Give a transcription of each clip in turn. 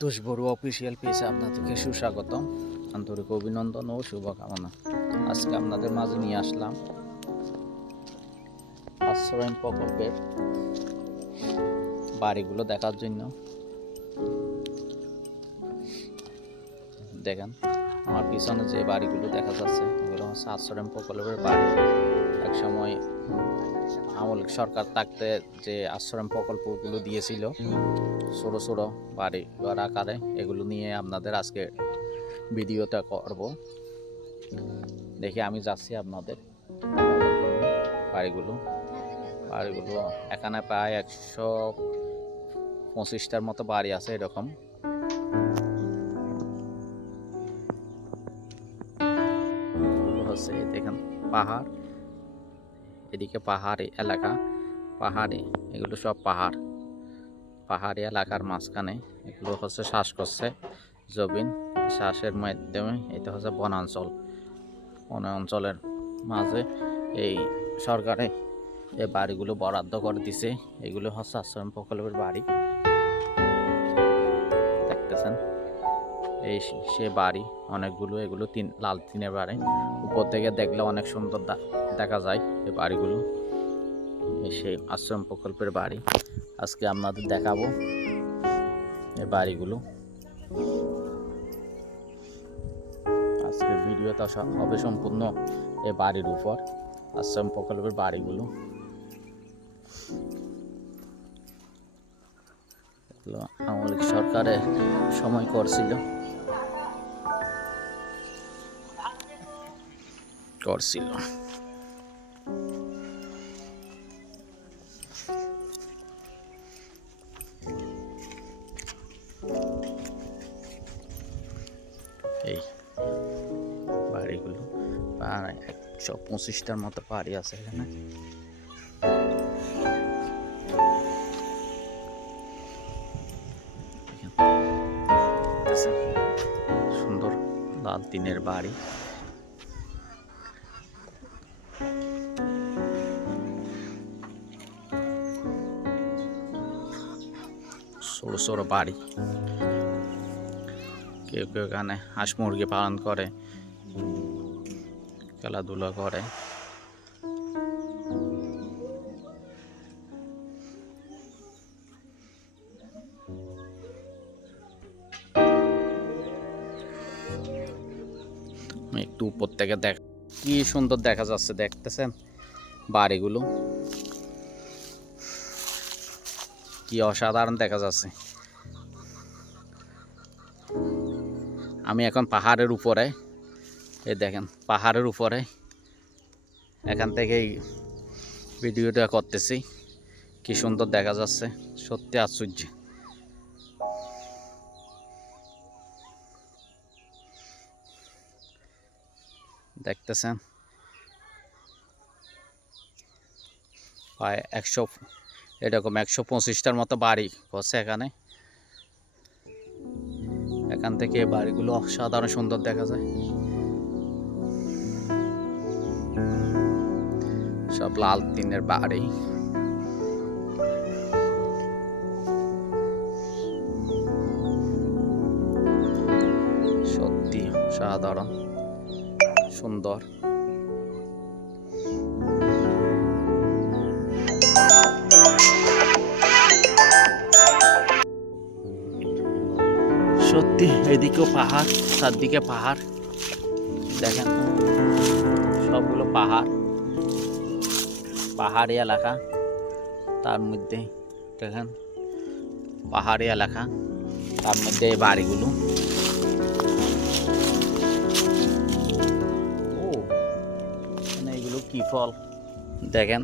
প্রত্যুষ Barua official পেজে আপনাদেরকে সুস্বাগতম, আন্তরিক অভিনন্দন ও শুভকামনা। আজকে আপনাদের মাঝে নিয়ে আসলাম আশ্রয় প্রকল্পের বাড়িগুলো দেখার জন্য। দেখেন আমার পিছনে যে বাড়িগুলো দেখা যাচ্ছে এগুলো হচ্ছে আশ্রয় প্রকল্পের বাড়ি। একসময় আওয়ামী লীগ সরকার থাকতে যে আশ্রয় প্রকল্পগুলো দিয়েছিল ছোট ছোট বাড়ি ঘর আকারে, এগুলো নিয়ে আপনাদের আজকে ভিডিওটা করব। দেখি আমি যাচ্ছি আপনাদের বাড়িগুলো এখানে প্রায় 125টার মতো বাড়ি আছে এরকম। হচ্ছে দেখেন পাহাড়, এদিকে পাহাড়ি এলাকা, এগুলো সব পাহাড়ি এলাকার মাঝখানে এগুলো হচ্ছে শ্বাস করছে জবিন, শ্বাসের মাধ্যমে এটা হচ্ছে বনাঞ্চলের মাঝে এই সরকারে এই বাড়িগুলো বরাদ্দ করে দিছে। এগুলো হচ্ছে আশ্রয় প্রকল্পের বাড়ি, দেখতেছেন এই সে বাড়ি অনেকগুলো, এগুলো লাল টিনের বাড়ি। উপর থেকে দেখলে অনেক সুন্দর দেখা যায় এই বাড়িগুলো, সেই আশ্রম প্রকল্পের বাড়ি। আজকে আপনাদের দেখাবো এই বাড়িগুলো। আজকের ভিডিওটা হবে সম্পূর্ণ এই বাড়ির উপর, আশ্রম প্রকল্পের বাড়িগুলো। আওয়ামী লীগ সরকারের সময় করছিল এই বাড়িগুলো প্রায় 125টার মতো বাড়ি আছে এখানে। সুন্দর লাল টিনের বাড়ি, ছোট ছোট বাড়ি। কেউ কেউ এখানে হাঁস মুরগি পালন করে, খেলাধুলা করে। একটু উপর থেকে দেখ কি সুন্দর দেখা যাচ্ছে, দেখতেছেন বাড়িগুলো কি অসাধারণ দেখা যাচ্ছে। আমি এখন পাহাড়ের উপরে, এই দেখেন পাহাড়ের উপরে এখান থেকেই ভিডিওটা করতেছি। কি সুন্দর দেখা যাচ্ছে, সত্যি আশ্চর্য। দেখতেছেন প্রায় 125টার মতো বাড়ি হচ্ছে এখানে। এখান থেকে বাড়িগুলো অসাধারণ সুন্দর দেখা যায়, সব লাল টিনের বাড়ি। সত্যি সাধারণ সুন্দর। সত্যি এদিকেও পাহাড়, চারদিকে পাহাড়, দেখেন সবগুলো পাহাড়ি এলাকা। তার মধ্যে দেখেন পাহাড়ি এলাকা, তার মধ্যে এই বাড়িগুলো। এগুলো কি ফল দেখেন,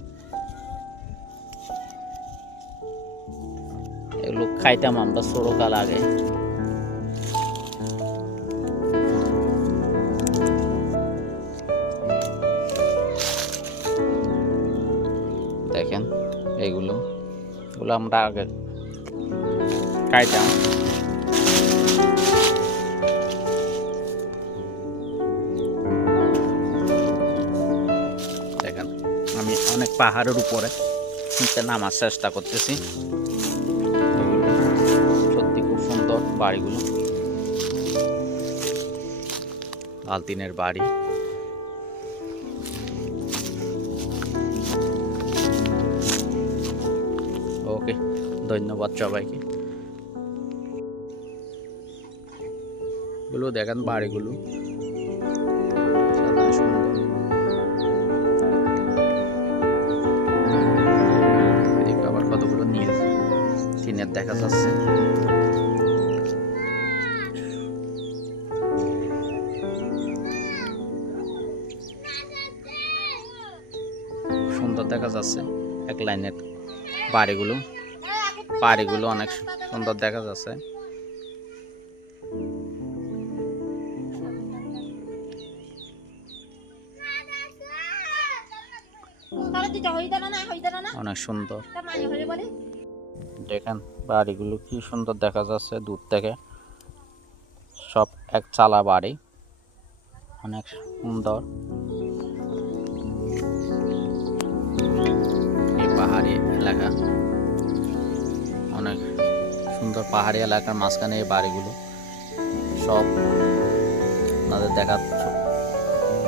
এগুলো খাইতাম আমরা ছোটকাল আগে। দেখেন এগুলো আমরা আগে খাইতাম। দেখেন আমি অনেক পাহাড়ের উপরে নামার চেষ্টা করতেছি। সত্যি খুব সুন্দর বাড়িগুলো, লাল টিনের বাড়ি। ওকে, ধন্যবাদ সবাইকে। গুলো দেখেন বাড়িগুলো সুন্দর। এদিকে আবার কতগুলো নীল টিনের দেখা যাচ্ছে। সুন্দর দেখা যাচ্ছে এক লাইনের বাড়িগুলো, বাড়িগুলো অনেক সুন্দর দেখা যাচ্ছে। অনেক সুন্দর দেখেন বাড়িগুলো কি সুন্দর দেখা যাচ্ছে দূর থেকে, সব এক চালা বাড়ি, অনেক সুন্দর। এই পাহাড়ি এলাকা, অনেক সুন্দর পাহাড়ি এলাকার মাঝখানে এই বাড়িগুলো সব আপনাদের দেখার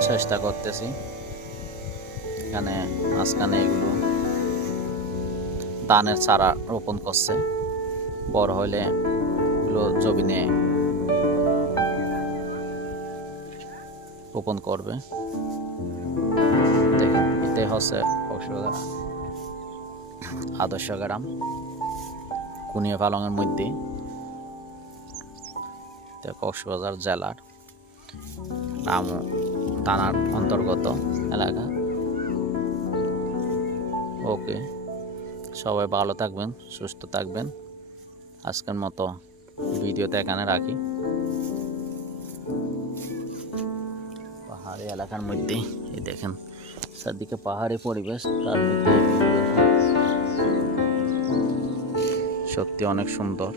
চেষ্টা করতেছি। এখানে মাঝখানে এগুলো ধানের চারা রোপণ করছে, বড় হলে এগুলো জমিনে রোপণ করবে। দেখেন এতে হচ্ছে কক্সবাজার আদর্শ গ্রাম, কুনিয়া পালংয়ের মধ্যে, কক্সবাজার জেলার রামু থানার অন্তর্গত এলাকা। ওকে, সবাই ভালো থাকবেন, সুস্থ থাকবেন। আজকের মতো ভিডিওতে এখানে রাখি। পাহাড়ি এলাকার মধ্যে এই দেখেন চারদিকে পাহাড়ি পরিবেশ, তার মধ্যে সত্যি অনেক সুন্দর।